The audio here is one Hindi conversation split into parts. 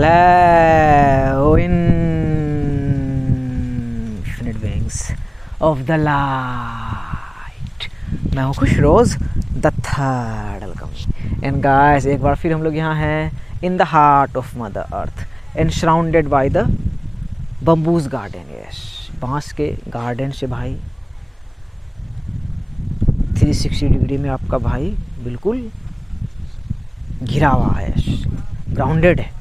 Hello, infinite beings of the light. मैं हूँ खुश रोज़ the third welcome and guys, एक बार फिर हम लोग यहाँ हैं in the heart of mother earth and surrounded by the bamboos garden. Yes, बांस के गार्डन से भाई 360 डिग्री में आपका भाई बिल्कुल घिरा हुआ है, ग्राउंडेड है.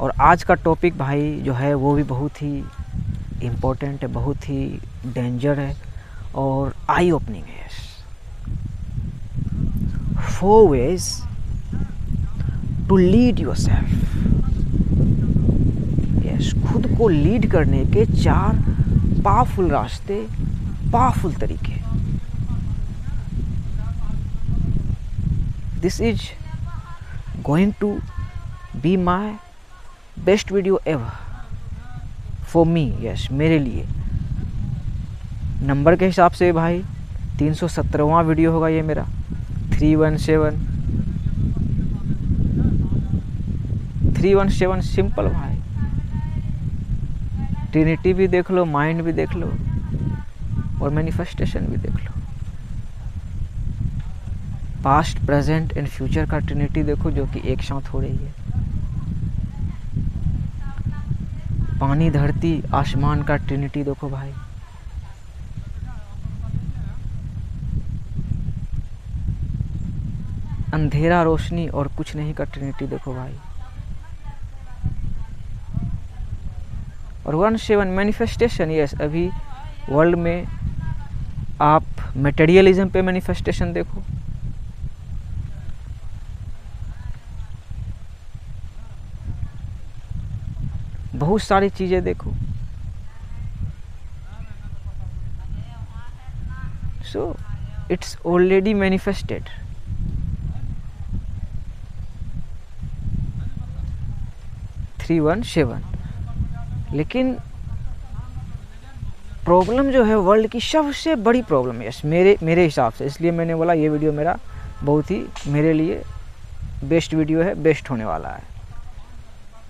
और आज का टॉपिक भाई जो है वो भी बहुत ही इम्पोर्टेंट है, बहुत ही डेंजर है और आई ओपनिंग है. 4 ways to lead yourself. Yes, खुद को लीड करने के 4 पावरफुल रास्ते, पावरफुल तरीके. This is going to be my best video ever for me. Yes, मेरे लिए नंबर के हिसाब से भाई 317वां वीडियो होगा ये मेरा. 317 सिंपल भाई. ट्रिनिटी भी देख लो, माइंड भी देख लो और मैनिफेस्टेशन भी देख लो. पास्ट, प्रेजेंट एंड फ्यूचर का ट्रिनिटी देखो जो कि एक साथ हो रही है. पानी, धरती, आसमान का ट्रिनिटी देखो भाई. अंधेरा, रोशनी और कुछ नहीं का ट्रिनिटी देखो भाई. और 17 मैनिफेस्टेशन. यस, अभी वर्ल्ड में आप मटेरियलिज्म पे मैनिफेस्टेशन देखो, बहुत सारी चीज़ें देखो. So it's already manifested. Three one seven. लेकिन प्रॉब्लम जो है वर्ल्ड की सबसे बड़ी प्रॉब्लम है. यस, मेरे हिसाब से, इसलिए मैंने बोला ये वीडियो मेरा बहुत ही मेरे लिए बेस्ट वीडियो है, बेस्ट होने वाला है.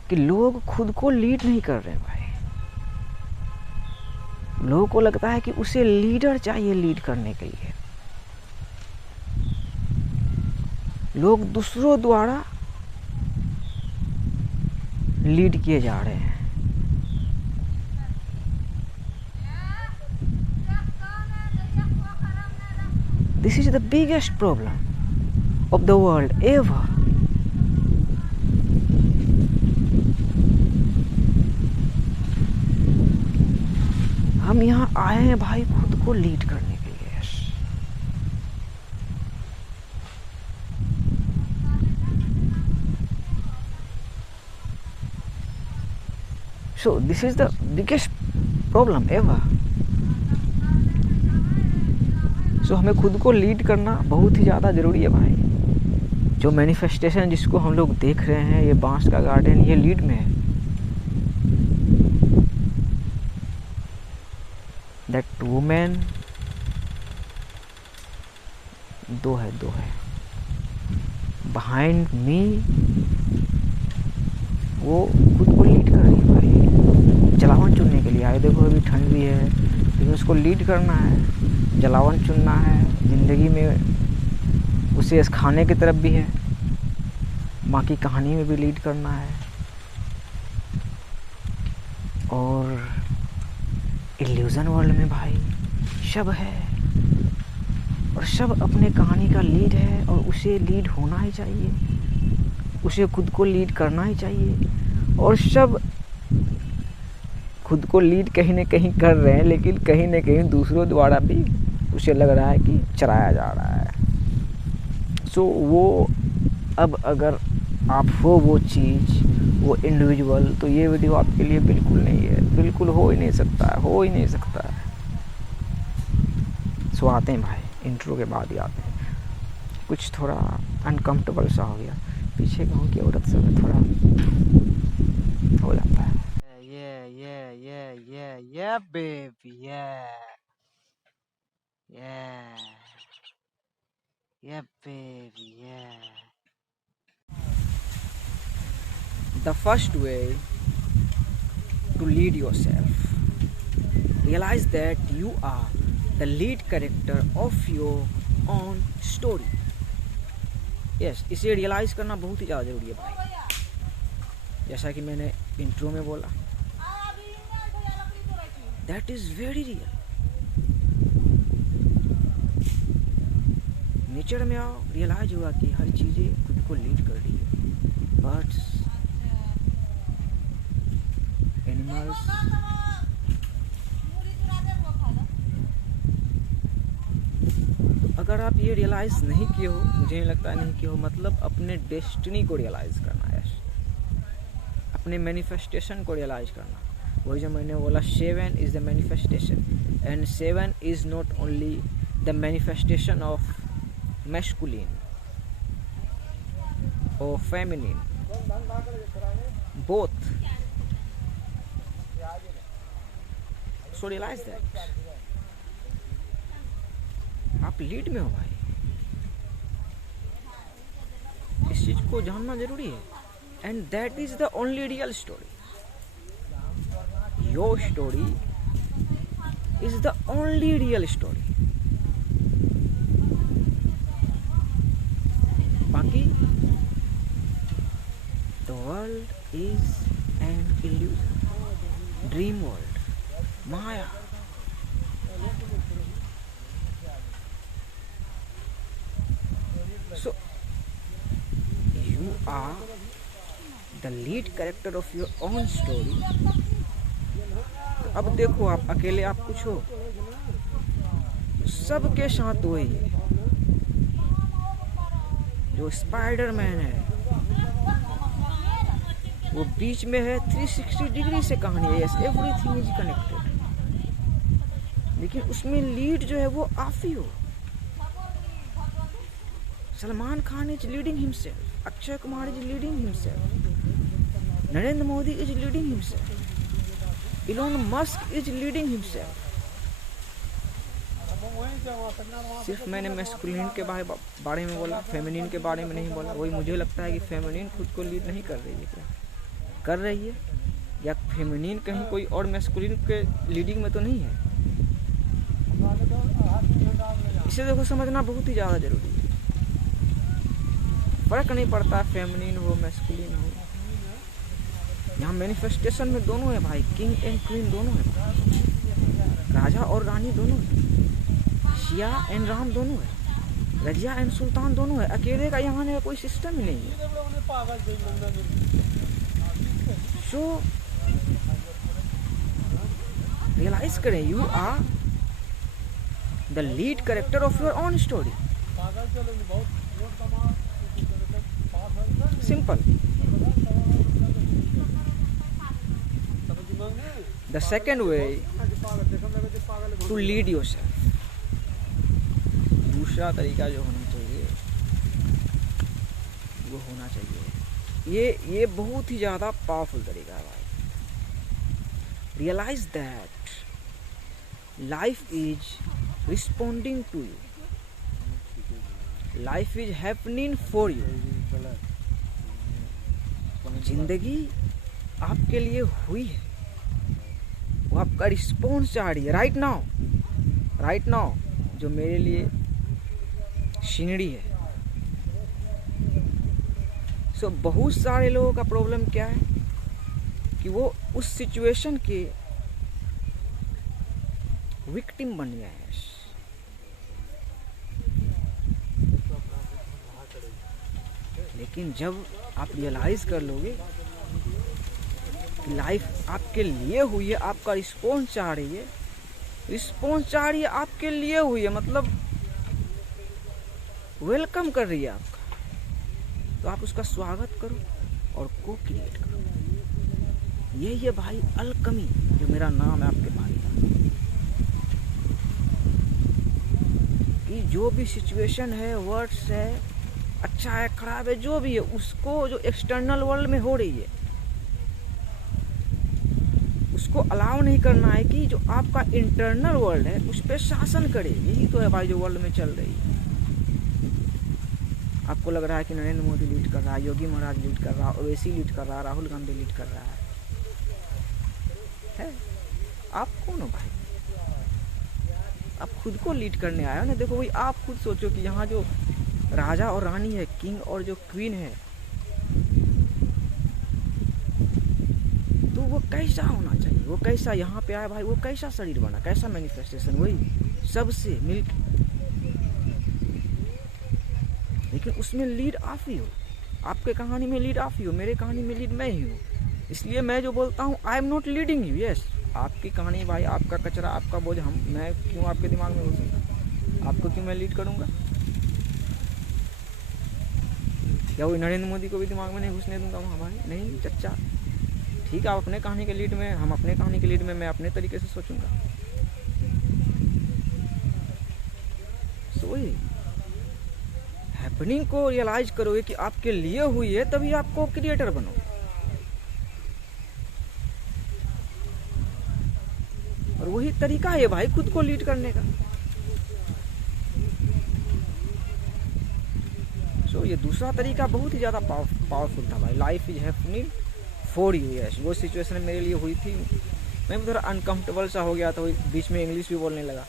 कि लोग खुद को लीड नहीं कर रहे हैं भाई. लोगों को लगता है कि उसे लीडर चाहिए लीड करने के लिए. लोग दूसरों द्वारा लीड किए जा रहे हैं. This is the biggest problem of the world ever. हम यहाँ आए हैं भाई खुद को लीड करने के लिए. So this is the biggest problem ever. So हमें खुद को लीड करना बहुत ही ज़्यादा ज़रूरी है भाई. जो मैनिफेस्टेशन जिसको हम लोग देख रहे हैं, ये बांस का गार्डन, ये लीड में है. दैट वुमेन, दो है बिहाइंड मी, वो खुद को लीड कर रही है भाई. जलावन चुनने के लिए आए. देखो अभी ठंड भी है लेकिन उसको लीड करना है, जलावन चुनना है. ज़िंदगी में उसे इस खाने की तरफ भी है, माँ की कहानी में भी लीड करना है. और इल्यूज़न वर्ल्ड में भाई सब है और सब अपने कहानी का लीड है और उसे लीड होना ही चाहिए, उसे खुद को लीड करना ही चाहिए. और सब खुद को लीड कहीं न कहीं कर रहे हैं, लेकिन कहीं न कहीं दूसरों द्वारा भी उसे लग रहा है कि चलाया जा रहा है. सो वो अब अगर आप हो वो चीज़, वो इंडिविजुअल, तो ये वीडियो आपके लिए बिल्कुल नहीं है. बिल्कुल हो ही नहीं सकता. सो आते हैं भाई, इंट्रो के बाद ही आते हैं. कुछ थोड़ा अनकम्फर्टेबल सा हो गया. पीछे गाँव की औरत से थोड़ा हो जाता है. Yeah baby, yeah baby, yeah. The first way to lead yourself. Realize that you are the lead character of your own story. Yes, इसे रियलाइज करना बहुत ही ज़्यादा ज़रूरी है भाई। जैसा कि मैंने इंट्रो में बोला, that is very real. Nature में आओ, रियलाइज हुआ कि हर चीज़ें खुद को लीड कर रही है। बर्ड्स, एनिमल्स, तो अगर आप ये रियलाइज नहीं किए हो, मुझे नहीं लगता नहीं किए हो, मतलब अपने डेस्टिनी को रियलाइज करना है, अपने मैनिफेस्टेशन को रियलाइज करना। वही जो मैंने बोला, 7 is the manifestation, and 7 is not only the manifestation of masculine or feminine, both. So realize that आप लीड में हो भाई, इस चीज को जानना जरूरी है। And that is the only real story. Your story is the only real story. बाकी the world is an illusion, dream world, Maya. So you are the lead character of your own story. तो अब देखो, आप अकेले आप कुछ हो, सबके साथ वही है। जो स्पाइडरमैन है वो बीच में है, 360 डिग्री से कहानी है। यस, एवरीथिंग इज कनेक्टेड, लेकिन उसमें लीड जो है वो आप ही हो। Salman Khan is leading himself, Akshay Kumar is leading himself, Narendra Modi is leading himself, Elon Musk is leading himself. सिर्फ मैंने मैस्कुलिन के बारे में बोला, फेमिनिन के बारे में नहीं बोला। वही मुझे लगता है कि फेमिनिन खुद को लीड नहीं कर रही है, क्या कर रही है, या फेमिनिन कहीं कोई और मैस्कुलिन के लीडिंग में तो नहीं है। इसे देखो, समझना बहुत ही ज़्यादा जरूरी है। फर्क नहीं पड़ता फेमिनिन हो मैस्कुलिन हो, यहाँ मैनिफेस्टेशन में दोनों है भाई, किंग एंड क्वीन दोनों है, राजा और रानी दोनों है, शिया एंड राम दोनों है, रजिया एंड सुल्तान दोनों है। अकेले का यहाँ ने कोई सिस्टम ही नहीं है। सो रियलाइज करें, you are the lead character of your own story. Simple. The second way to lead yourself, दूसरा तरीका जो होना चाहिए वो होना चाहिए, ये बहुत ही ज़्यादा पावरफुल तरीका है भाई। Realise that life is responding to you, life is happening for you. जिंदगी आपके लिए हुई है, वो आपका रिस्पॉन्स चाह रही है राइट नाउ, जो मेरे लिए सीनरी है। सो बहुत सारे लोगों का प्रॉब्लम क्या है कि वो उस सिचुएशन के विक्टिम बन गए हैं। लेकिन जब आप रियलाइज कर लोगे कि लाइफ आपके लिए हुई है, आपका रिस्पॉन्स चाह रही है आपके लिए हुई है, मतलब वेलकम कर रही है आपका, तो आप उसका स्वागत करो और को क्रिएट करो। यही है भाई अलकमी, जो मेरा नाम है आपके भाई का, कि जो भी सिचुएशन है, वर्ड्स है, अच्छा है खराब है, जो भी है, उसको जो एक्सटर्नल वर्ल्ड में हो रही है उसको अलाउ नहीं करना है कि जो आपका इंटरनल वर्ल्ड है उस पर शासन करे। यही तो है भाई जो वर्ल्ड में चल रही है। आपको लग रहा है कि नरेंद्र मोदी लीड कर रहा है, योगी महाराज लीड कर रहा है, ओवैसी लीड कर रहा है, राहुल गांधी लीड कर रहा है? आप कौन हो भाई? आप खुद को लीड करने आए हो ना। देखो भाई, आप खुद सोचो कि यहाँ जो राजा और रानी है, किंग और जो क्वीन है, तो वो कैसा होना चाहिए, वो कैसा यहाँ पे आया भाई, वो कैसा शरीर बना, कैसा मैनिफेस्टेशन, वही सबसे मिल, लेकिन उसमें लीड आप ही हो। आपके कहानी में लीड आप ही हो, मेरे कहानी में लीड मैं ही हूँ। इसलिए मैं जो बोलता हूँ, I am not leading you. Yes, आपकी कहानी भाई, आपका कचरा, आपका बोझ, मैं क्यों आपके दिमाग में घुसूंगा? आपको क्यों मैं लीड करूँगा? क्या वो नरेंद्र मोदी को भी दिमाग में नहीं घुसने दूंगा वहाँ भाई? नहीं चच्चा, ठीक है, आप अपने कहानी के लीड में, हम अपने कहानी के लीड में, मैं अपने तरीके से सोचूंगा। सो हैपनिंग को रियलाइज करोगे कि आपके लिए हुई है, तभी आपको क्रिएटर बनोगे। और वही तरीका है भाई खुद को लीड करने का। सो ये दूसरा तरीका बहुत ही ज़्यादा पावरफुल था भाई। Life is happening for you. Yes, वो सिचुएशन मेरे लिए हुई थी, मैं भी थोड़ा अनकंफर्टेबल सा हो गया था, बीच में इंग्लिश भी बोलने लगा।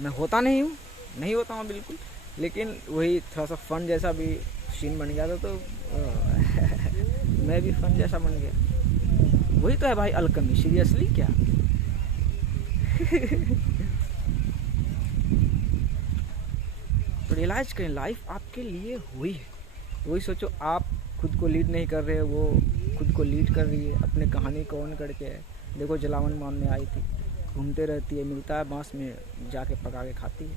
मैं होता नहीं हूँ, नहीं होता हूँ बिल्कुल, लेकिन वही थोड़ा सा फन जैसा भी सीन बन गया था, तो मैं भी फन जैसा बन गया। वही तो है भाई अल्केमी, सीरियसली क्या। तो रियलाइज करें, लाइफ आपके लिए हुई है। वही सोचो, आप खुद को लीड नहीं कर रहे, वो खुद को लीड कर रही है अपने कहानी को ऑन करके। देखो जलावन मारने आई थी, घूमते रहती है, मिलता है बांस में जाके पका के खाती है।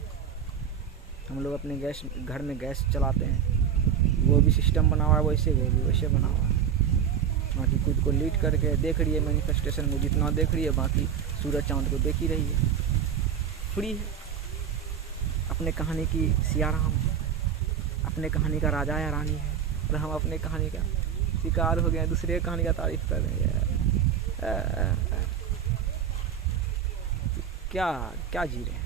हम लोग अपने गैस, घर में गैस चलाते हैं, वो भी सिस्टम बना हुआ है वैसे, वो भी वैसे बना हुआ है। बाकी खुद को लीड करके देख रही है मैनिफेस्टेशन को, जितना देख रही है, बाकी सूरज चांद को देख ही रही है, फ्री है। अपने कहानी की सियाराम, अपने कहानी का राजा या रानी है, और हम अपने कहानी का शिकार हो गए, दूसरे कहानी का तारीफ कर रहे हैं। क्या क्या जी रहे हैं?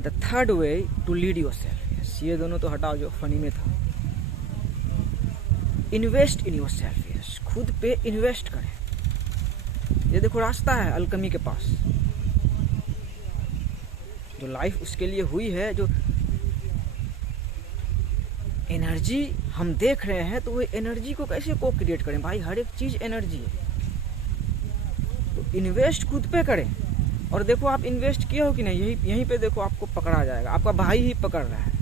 The third way to lead yourself. ये दोनों तो हटाओ जो फनी में था। Invest in yourself. Yes, खुद पे इन्वेस्ट करें। ये देखो रास्ता है अल्केमी के पास, जो लाइफ उसके लिए हुई है, जो एनर्जी हम देख रहे हैं, तो वो एनर्जी को कैसे को क्रिएट करें भाई? हर एक चीज एनर्जी है, तो इन्वेस्ट खुद पे करें। और देखो आप इन्वेस्ट किए हो कि नहीं, यहीं पे देखो आपको पकड़ा जाएगा। आपका भाई ही पकड़ रहा है,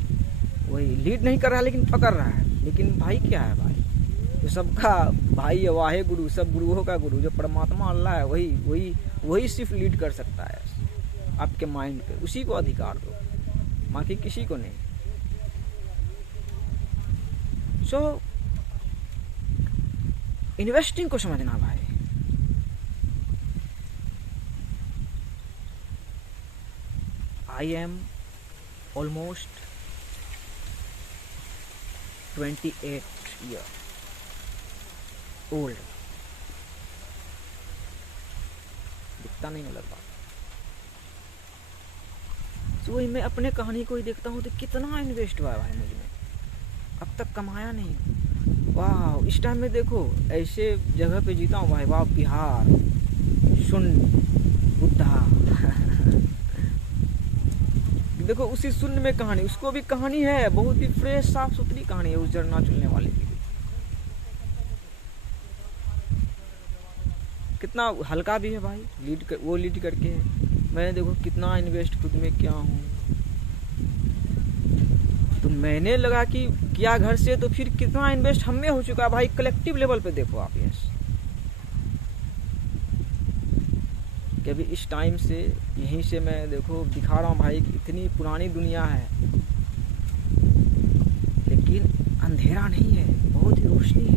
वही लीड नहीं कर रहा है लेकिन पकड़ रहा है। लेकिन भाई क्या है भाई? जो सबका भाई है, वाहे गुरु, सब गुरुओं का गुरु, जो परमात्मा अल्लाह है, वही सिर्फ लीड कर सकता है आपके माइंड पे। उसी को अधिकार दो, बाकी किसी को नहीं। सो इन्वेस्टिंग को समझना भाई। I am almost 28 years old। दिखता नहीं अलग बात। तो वही मैं अपने कहानी को ही देखता हूँ, तो कितना इन्वेस्ट हुआ है भाई मुझ में, अब तक कमाया नहीं। वाह, इस टाइम में देखो ऐसे जगह पे जीता हूँ भाई। वाह, बिहार, शून्य, बुद्धा। देखो उसी शून्य में कहानी, उसको भी कहानी है, बहुत ही फ्रेश साफ सुथरी कहानी है उस झरना चुनने वाले की। कितना हल्का भी है भाई, वो लीड करके है। मैंने देखो कितना इन्वेस्ट खुद में किया हूँ। तो मैंने लगा कि किया घर से, तो फिर कितना इन्वेस्ट हम में हो चुका है भाई, कलेक्टिव लेवल पे देखो आप। यस, कि अभी इस टाइम से यहीं से मैं देखो दिखा रहा हूँ भाई कि इतनी पुरानी दुनिया है, लेकिन अंधेरा नहीं है, बहुत ही रोशनी है।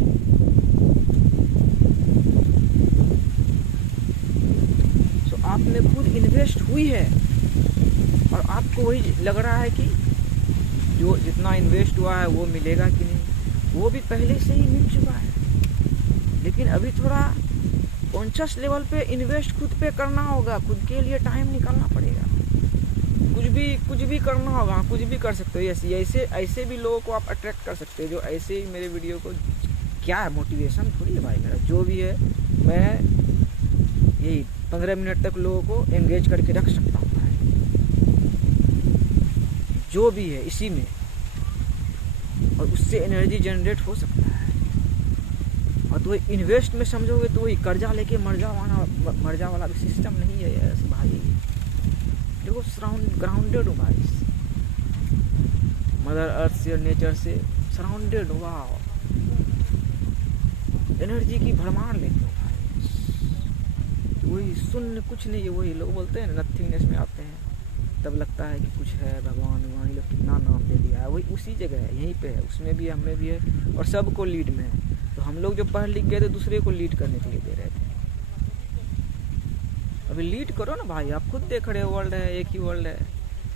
सो आप में खुद इन्वेस्ट हुई है, और आपको वही लग रहा है कि जो जितना इन्वेस्ट हुआ है वो मिलेगा कि नहीं, वो भी पहले से ही मिल चुका है। लेकिन अभी थोड़ा कॉन्शियस लेवल पे इन्वेस्ट खुद पे करना होगा, खुद के लिए टाइम निकालना पड़ेगा। कुछ भी करना होगा, कुछ भी कर सकते हो। ऐसे भी लोगों को आप अट्रैक्ट कर सकते हो जो ऐसे ही मेरे वीडियो को, क्या है मोटिवेशन थोड़ी है भाई मेरा, जो भी है मैं यही 15 मिनट तक लोगों को एंगेज करके रख सकता हूँ भाई, जो भी है इसी में, और उससे एनर्जी जनरेट हो सकता है। और तो वही इन्वेस्ट में समझोगे तो वही कर्जा लेके मर्जा वाला भी सिस्टम नहीं है यार भाई। देखो ग्राउंडेड हूँ भाई, मदर अर्थ से और नेचर से सराउंडेड हूँ। वाह, एनर्जी की भरमार लेते हो भाई। वही शून्य, कुछ नहीं है। वही लोग बोलते हैं नथिंगनेस में आते हैं तब लगता है कि कुछ है, भगवान ये लोग कितना नाम दे दिया है। वही उसी जगह है, यहीं पे है, उसमें भी है, हमें भी है, और सबको लीड में है। तो हम लोग जो पढ़ लिख गए थे दूसरे को लीड करने के लिए दे रहे थे। अभी लीड करो ना भाई, आप खुद देख रहे हो, वर्ल्ड है, एक ही वर्ल्ड है,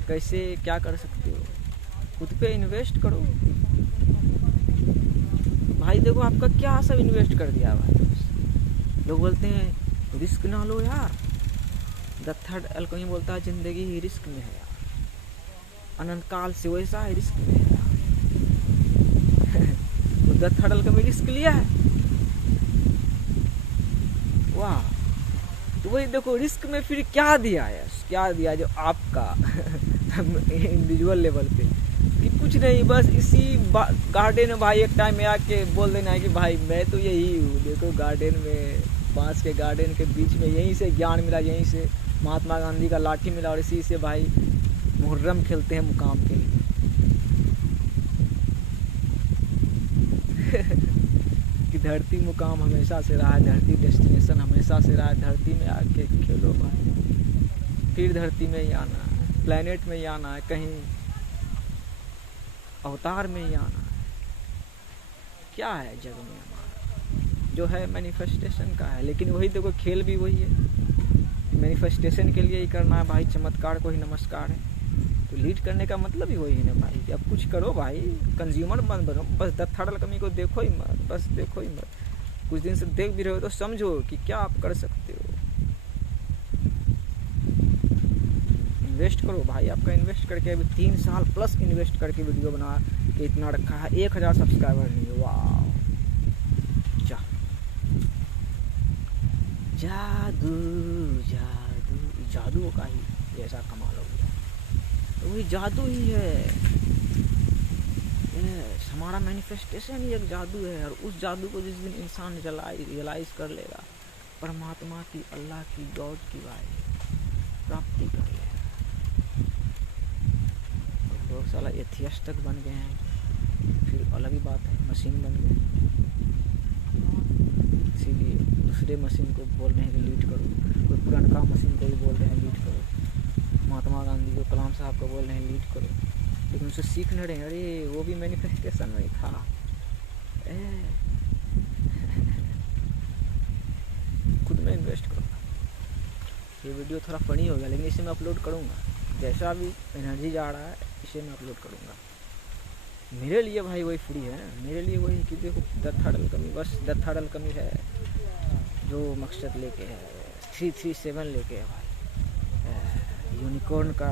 कैसे क्या कर सकते हो, खुद पे इन्वेस्ट करो भाई। देखो आपका क्या सब इन्वेस्ट कर दिया भाई। लोग बोलते हैं रिस्क ना लो यार, द थर्ड एल्केमी बोलता है जिंदगी ही रिस्क में है यार, अनंत काल से वैसा है, रिस्क में है यार। तो द थर्ड एल्केमी रिस्क लिया है, वाह। तो वही देखो रिस्क में फिर क्या दिया है, क्या दिया जो आपका इंडिविजुअल लेवल पे कि कुछ नहीं, बस इसी गार्डन में भाई एक टाइम में आके बोल देना है कि भाई मैं तो यही हूँ। देखो गार्डन में, बांस के गार्डन के बीच में, यहीं से ज्ञान मिला, यहीं से महात्मा गांधी का लाठी मिला, और इसी से भाई मुहर्रम खेलते हैं मुकाम के लिए। कि धरती मुकाम हमेशा से रहा है, धरती डेस्टिनेशन हमेशा से रहा है, धरती में आके खेलो भाई। फिर धरती में ही आना है, प्लेनेट में ही आना है, कहीं अवतार में ही आना है। क्या है जग में हमारा, जो है मैनिफेस्टेशन का है। लेकिन वही देखो खेल भी वही है, मैनिफेस्टेशन के लिए ही करना है भाई। चमत्कार को ही नमस्कार है। तो लीड करने का मतलब ही वही है ना भाई, कि अब कुछ करो भाई, कंज्यूमर बन बनो। बस द थर्ड एल्केमी को देखो ही मत, बस देखो ही मत। कुछ दिन से देख भी रहे हो तो समझो कि क्या आप कर सकते हो। इन्वेस्ट करो भाई, आपका इन्वेस्ट करके अभी 3 साल प्लस इन्वेस्ट करके वीडियो बना के इतना रखा है, 1000 सब्सक्राइबर नहीं है। वाह, जादू जादू जादू का ही ऐसा कमाल हो गया। तो वही जादू ही है, हमारा मैनिफेस्टेशन ही एक जादू है। और उस जादू को जिस दिन इंसान रियलाइज कर लेगा, परमात्मा की, अल्लाह की, गॉड की भाई प्राप्ति कर लेगा। लोग साला एथियस्ट तक बन गए हैं, फिर अलग ही बात है, मशीन बन गए। इसीलिए दूसरे मशीन को बोल रहे हैं कि लीड करो, कोई पुराना मशीन को भी बोल रहे हैं लीड करो, महात्मा गांधी को, कलाम साहब को बोल रहे हैं लीड करो, लेकिन उनसे सीख नहीं रहे। अरे वो भी मैनिफेस्टेशन में था। खुद में इन्वेस्ट करो। ये वीडियो थोड़ा फनी हो गया, लेकिन इसे मैं अपलोड करूँगा, जैसा भी एनर्जी जा रहा है इसे मैं अपलोड करूँगा। मेरे लिए भाई वही फ्री है, मेरे लिए वही कि देखो द थर्ड एल्केमी, बस द थर्ड एल्केमी है जो मकसद लेके है, 337 लेके है भाई। यूनिकॉर्न का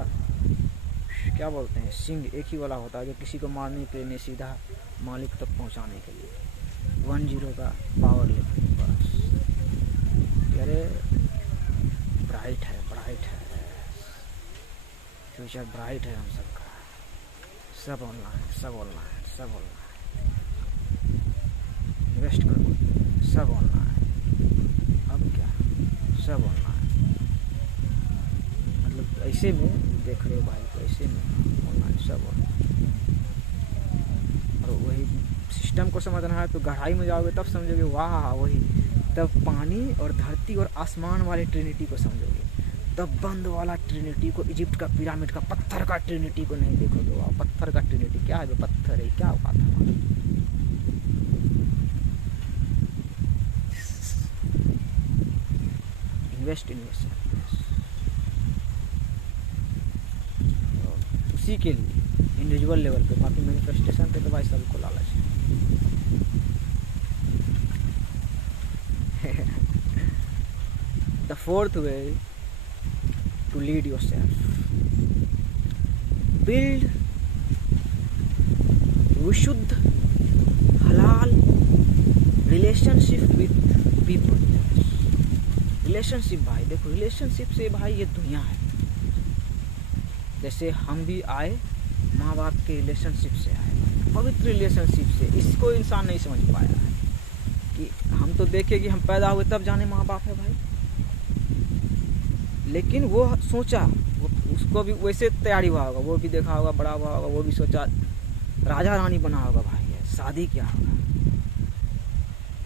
क्या बोलते हैं, सिंग एक ही वाला होता है जो किसी को मारने के लिए नहीं, सीधा मालिक तक पहुंचाने के लिए 10 का पावर लेके। बस अरे ब्राइट है, फ्यूचर ब्राइट है हम सबका। सब ऑनलाइन, सब ऑनलाइन, सब ऑनलाइन। इन्वेस्ट करो, सब ऑनलाइन। अब क्या, सब ऑनलाइन। मतलब ऐसे में देख रहे हो भाई को, ऐसे में ऑनलाइन, सब ऑनलाइन। और वही सिस्टम को समझना है तो गहराई में जाओगे तब समझोगे। वाह, वही तब पानी और धरती और आसमान वाले ट्रिनिटी को समझोगे, तब बंद वाला ट्रिनिटी को, इजिप्ट का पिरामिड का, पत्थर का ट्रिनिटी को नहीं देखोगे। वाह, पत्थर का ट्रिनिटी क्या है, जो पत्थर है क्या हुआ था। इन्वेस्ट उसी के लिए इंडिविजुअल लेवल पे, बाकी मैनिफेस्टेशन पे तो भाई सबको लालच है। The fourth way to lead yourself, build विशुद्ध हलाल रिलेशनशिप विथ पीपल। रिलेशनशिप भाई देखो, रिलेशनशिप से भाई ये दुनिया है। जैसे हम भी आए माँ बाप के रिलेशनशिप से आए, पवित्र रिलेशनशिप से। इसको इंसान नहीं समझ पाया है कि हम तो देखे कि हम पैदा हुए तब जाने माँ बाप है भाई, लेकिन वो सोचा, वो उसको भी वैसे तैयारी हुआ होगा, वो भी देखा होगा, बड़ा हुआ होगा, वो भी सोचा राजा रानी बना होगा भाई, शादी क्या होगा,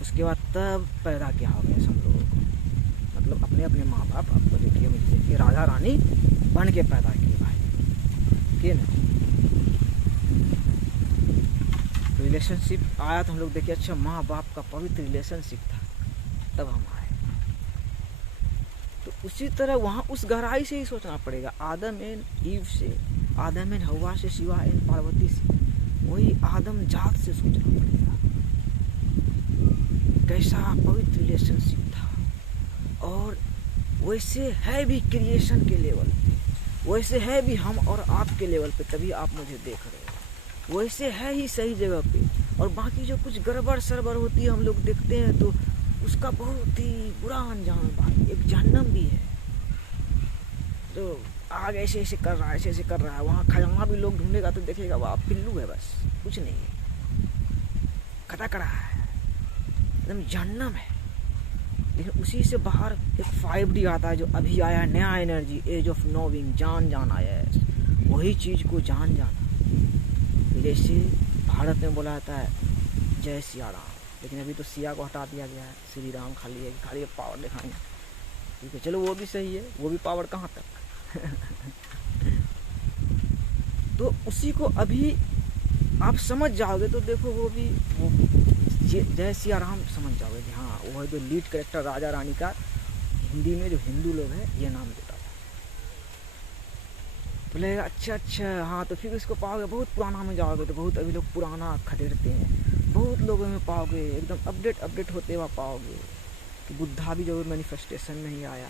उसके बाद तब पैदा क्या हो गया सब लोगों को। मतलब अपने अपने माँ बाप आपको देखिए, मुझे देखिए, राजा रानी बन के पैदा किए भाई, किए ना। रिलेशनशिप आया तो हम लोग देखे, अच्छा माँ बाप का पवित्र रिलेशनशिप था, तब हम आए। तो उसी तरह वहाँ उस गहराई से ही सोचना पड़ेगा। आदम एंड ईव से, आदम एंड हवा से, शिवा एंड पार्वती से, वही आदम जात से सोचना पड़ेगा कैसा पवित्र रिलेशनशिप था। और वैसे है भी क्रिएशन के लेवल पे, वैसे है भी हम और आपके लेवल पे, तभी आप मुझे देख रहे हो। वैसे है ही सही जगह पे, और बाकी जो कुछ गड़बड़ सरबड़ होती है हम लोग देखते हैं तो उसका बहुत ही बुरा अंजाम भाई। एक जहन्नम भी है, तो आगे ऐसे ऐसे कर रहा है, ऐसे ऐसे कर रहा है, वहाँ खजाना भी लोग ढूंढेगा तो देखेगा वाह पिल्लू है, बस कुछ नहीं है, खटक रहा है, एकदम जहन्नम है। लेकिन उसी से बाहर एक 5D आता है जो अभी आया है, नया एनर्जी, एज ऑफ नोविंग, जान आया है, वही चीज़ को जान जाना। जैसे भारत में बोला जाता है जय सिया राम, लेकिन अभी तो सिया को हटा दिया गया है, श्री राम खाली पावर दिखाएंगे। ठीक है, चलो वो भी सही है, वो भी पावर कहाँ तक। तो उसी को अभी आप समझ जाओगे तो देखो, वो भी वो जय सिया राम समझ जाओगे कि हाँ वो है जो लीड कैरेक्टर राजा रानी का हिंदी में जो हिंदू लोग हैं ये नाम देता था। बोले अच्छा हाँ, तो फिर इसको पाओगे बहुत पुराना में जाओगे तो बहुत अभी लोग पुराना खदेड़ते हैं, बहुत लोगों में पाओगे एकदम अपडेट होते हुआ पाओगे कि बुद्धा भी जो मैनिफेस्टेशन में ही आया,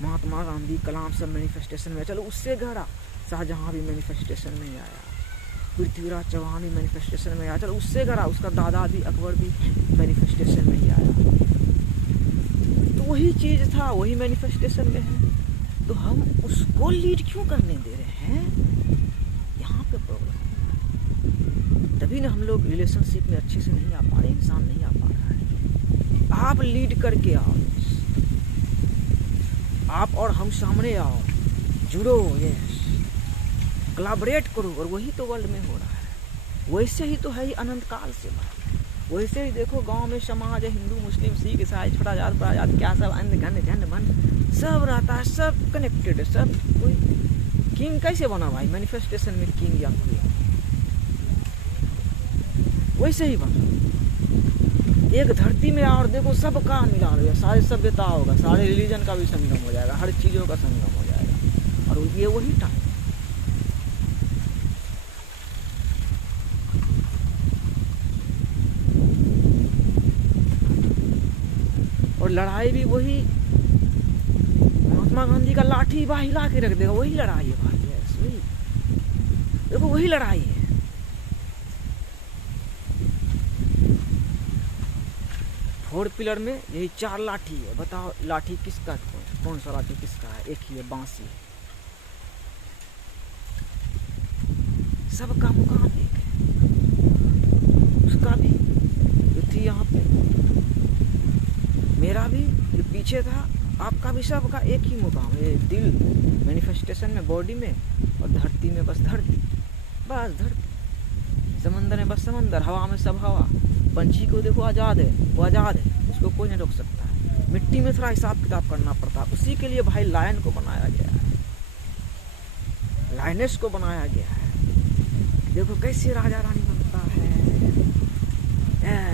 महात्मा गांधी, कलाम सब मैनिफेस्टेशन में, चलो उससे गहरा शाहजहाँ भी मैनिफेस्टेशन में ही आया, पृथ्वीराज चौहान भी मैनिफेस्टेशन में आया, चलो उससे गहरा उसका दादा भी अकबर भी मैनिफेस्टेशन में ही आया। तो वही चीज़ था, वही मैनिफेस्टेशन में है, तो हम उसको लीड क्यों करने दे रहे हैं, यहाँ पे प्रॉब्लम। तभी ना हम लोग रिलेशनशिप में अच्छे से नहीं आ पा रहे, इंसान नहीं आ पा रहा है। आप लीड करके आओ, आप और हम सामने आओ, जुड़ो, यस, कोलैबोरेट करो, और वही तो वर्ल्ड में हो रहा है। वैसे ही तो है ही अनंत काल से बात। वैसे ही देखो गांव में समाज है, हिंदू मुस्लिम सिख ईसाई छोटा जात बड़ा जात क्या सब अंध घन झंड मन सब रहता है, सब कनेक्टेड है, सब। कोई किंग कैसे बना भाई, मैनिफेस्टेशन में किंग या कोई वैसे ही बना। एक धरती में और देखो सबका मिला रहा, सारे सभ्यता होगा, सारे रिलीजन का भी संगम हो जाएगा, हर चीज़ों का संगम हो जाएगा, और ये वही टाइम। और लड़ाई भी वही, महात्मा गांधी का लाठी बा हिला के रख देगा, वही लड़ाई है भाई, यस वही, देखो वही लड़ाई है। फोर पिलर में यही 4 लाठी है, बताओ लाठी किसका, कौन सा लाठी किसका है, एक ही है, बांसी। सबका मुकाम एक है, उसका भी जो थी यहाँ पे, मेरा भी जो पीछे था, आपका भी, सबका एक ही मुकाम है, दिल मैनिफेस्टेशन में, बॉडी में, और धरती में बस धरती, बस धरती, समंदर में बस समंदर, हवा में सब हवा। पंछी को देखो आज़ाद है, वो आज़ाद है, उसको कोई नहीं रोक सकता है। मिट्टी में थोड़ा हिसाब किताब करना पड़ता है, उसी के लिए भाई लायन को बनाया गया है, लायनेस को बनाया गया है। देखो कैसे राजा रानी बनता है,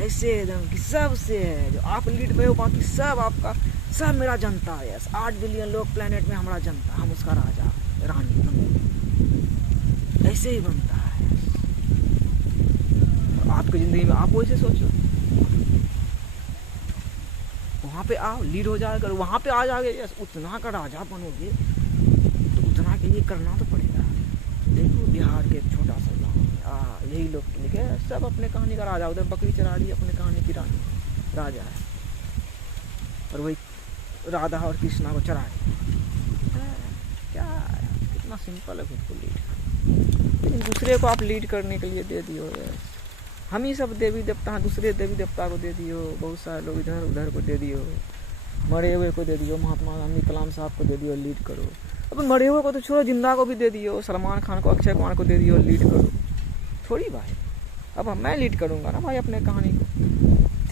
ऐसे एकदम कि सब से है, जो आप लीड पे हो बाकी सब आपका, सब मेरा जनता है। 8 बिलियन लोग प्लेनेट में हमारा जनता, हम उसका राजा रानी, ऐसे ही बनता है। और आपकी ज़िंदगी में आप वैसे सोचो, वहाँ पे आओ, लीड हो जाएगा। अगर वहाँ पे आ जाओगे, यस, उतना का राजा बनोगे तो उतना के लिए करना तो पड़ेगा। देखो बिहार के एक छोटा सा गाँव में यही लोग लिखे सब अपने कहानी का राजा। उधर बकरी चरा रही, अपने कहानी की रानी राजा है, और वही राधा और कृष्णा को चरा रही है। क्या कितना सिंपल है खुद को लीड, लेकिन दूसरे को आप लीड करने के लिए दे दियो। यस, हम ही सब देवी देवता हैं, दूसरे देवी देवता को दे दियो, बहुत सारे लोग इधर उधर को दे दियो, मरे हुए को दे दियो, महात्मा गांधी कलाम साहब को दे दियो, लीड करो। अब मरे हुए को तो छोड़ो, जिंदा को भी दे दियो, सलमान खान को, अक्षय कुमार को दे दियो, लीड करो। थोड़ी भाई अब मैं लीड करूँगा ना भाई अपने कहानी को।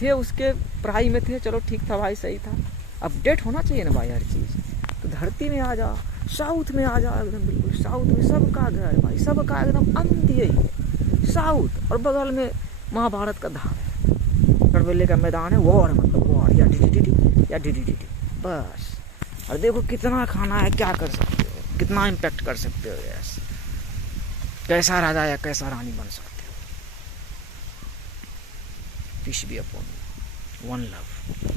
थे उसके पढ़ाई में थे, चलो ठीक था भाई, सही था। अपडेट होना चाहिए ना भाई हर चीज़। तो धरती में आ जा, साउथ में आ जा, एकदम बिल्कुल साउथ में सबका घर भाई, सबका एकदम अंत यही है साउथ, और बगल में महाभारत का धार है, करबेले का मैदान है, वॉर मतलब वॉर, या डी बस। और देखो कितना खाना है, क्या कर सकते हो, कितना इम्पैक्ट कर सकते हो, यस, कैसा राजा या कैसा रानी बन सकते हो। Peace be upon you, one love.